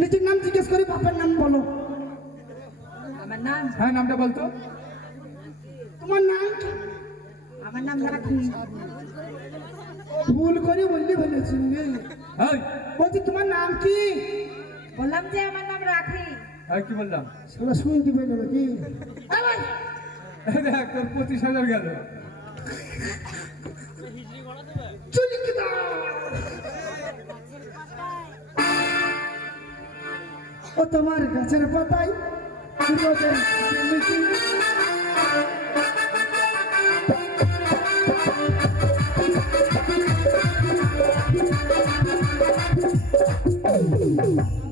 নিজের নাম জিজ্ঞেস করি বাপের নাম বলো। আমার নাম? হ্যাঁ নামটা বলতো। তোমার নাম? আমার নাম রাখি ভুল করে বললি বলেছি বলছি তোমার নাম কি? বললাম যে আমার নাম রাখি। এই কি বললাম? সেটা শুনতে পেল নাকি? দেখ তোর পঁচিশ হাজার গেল। ও তোমার গাছের পাতায় রোদের ঝিলিকি।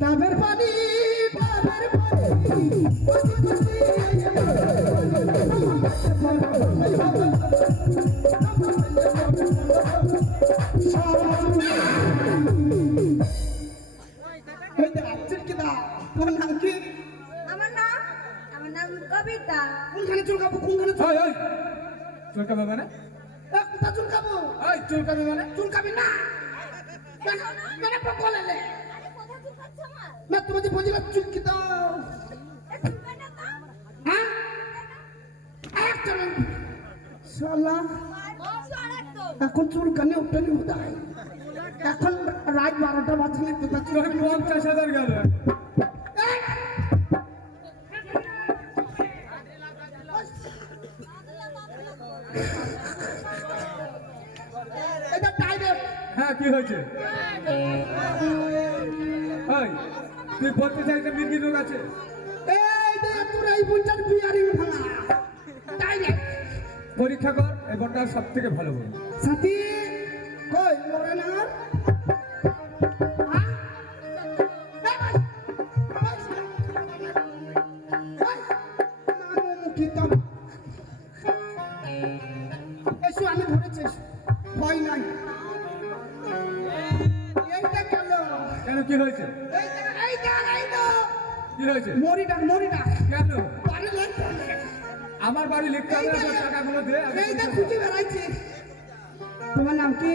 ডাবের পানি তোমার নাম কি? আমার নাম আমার নাম কবিতা। কোনখানে চুলকাবো কোনখানে চুল এই এই চুলকাবে মানে? এ, কোথা চুলকাবো? এই চুলকাবে মানে? চুলকাবি না। কেন কেন বলে না তোমাকে বলছি না চুলকি দাও হ্যাঁ একটা না। শালা। এখন চুলকানি উঠানি বোধহয়। এখন রাত বারোটা বাজলে তোর চুলকানি পঞ্চাশ হাজার গেল। এটা হ্যাঁ কি হয়েছে? এই তুই বলতে চাই যে মির্গি রোগ আছে? এই তোর এই বিয়ারিং পরীক্ষা কর এবারটা সব থেকে ভালো বল। সাথী! কেন কি হয়েছে? কি হয়েছে? কেন আমার বাড়ি লিখতে হবে টাকাগুলো দে এইটা খুঁজে বেড়াইছি। তোমার নাম কি?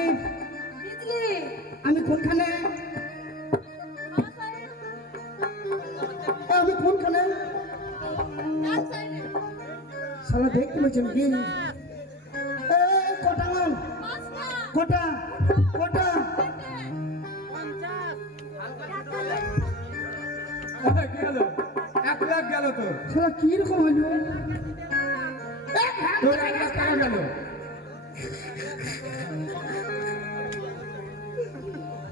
আমি কোনখানে? আমি কোনখানে? শালা দেখতে কি? কটা কটা? কটা? এই, এক লাখ গেল তোর শালা কি রকম হলো? তোর এক লাখ টাকা গেল।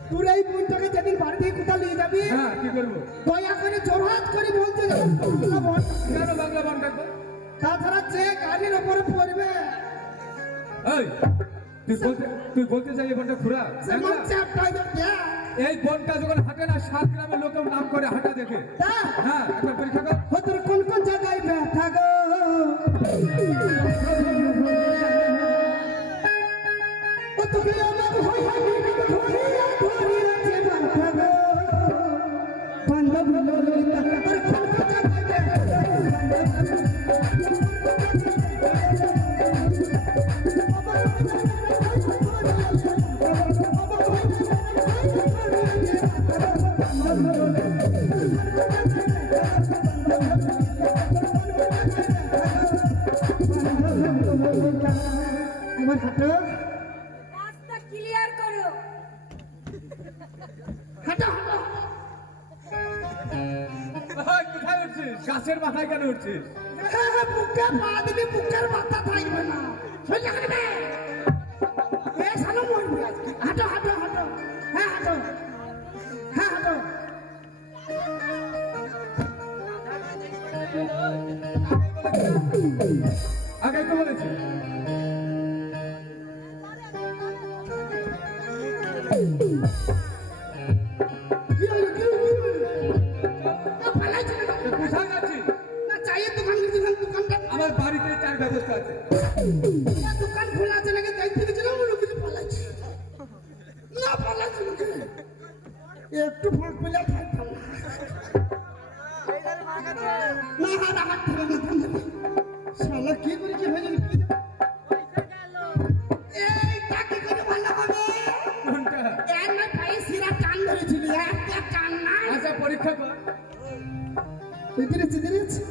তোর এই বোনটাকে যেদিন বাড়ি থেকে কোথাও নিয়ে যাবি হ্যাঁ কি করব? দয়া করে জোরহাত করে বলছে। কেন বাংলা বন ডাকবো? তাছাড়া যে গাড়ির ওপরে পড়বে। এই তুই বলতে তুই বলতে চাই এই বনটা দেখ। এই বনটা যখন হাঁটে না সাত গ্রামের লোকের নাম করে হাঁটা দেখে। হ্যাঁ একবার পরীক্ষা কর। তোর কোন কোন জায়গায় ব্যথা গো? ও তোকে আমার হই হই ধরিয়া ধরিয়াছে ব্যথা গো। বান্ধব ললিতা তোর কোন কোন রাস্তা ক্লিয়ার করো। হাঁটো হাঁটো এই, কোথায় উঠছিস? গাছের মাথায় কেন উঠছিস? বুকে পা দিলে বুকের মাথা থাকবে না। দোকান গেছিলাম দোকানটা আমার বাড়িতে চার ব্যবস্থা আছে। দোকান খোলা আছে নাকি দেখতে গেছিলাম ওগুলো কিছু পালাইছে না পালাইছে নাকি একটু ফাঁক পেলে থাকতাম না হাত শালা কি করে কি হয়ে কি এই টাকি করে ভালো হবে? কোনটা? এর না পায়ে সিরা একটা আচ্ছা পরীক্ষা কর। দিয়েছি দিয়েছি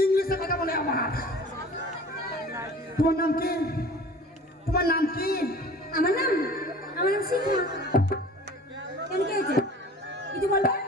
ইংলিশে কথা বলে আমার। তোমার নাম কি? তোমার নাম কি? আমার নাম? আমার নাম শিখা কেন কি হয়েছে? কিছু বলবে?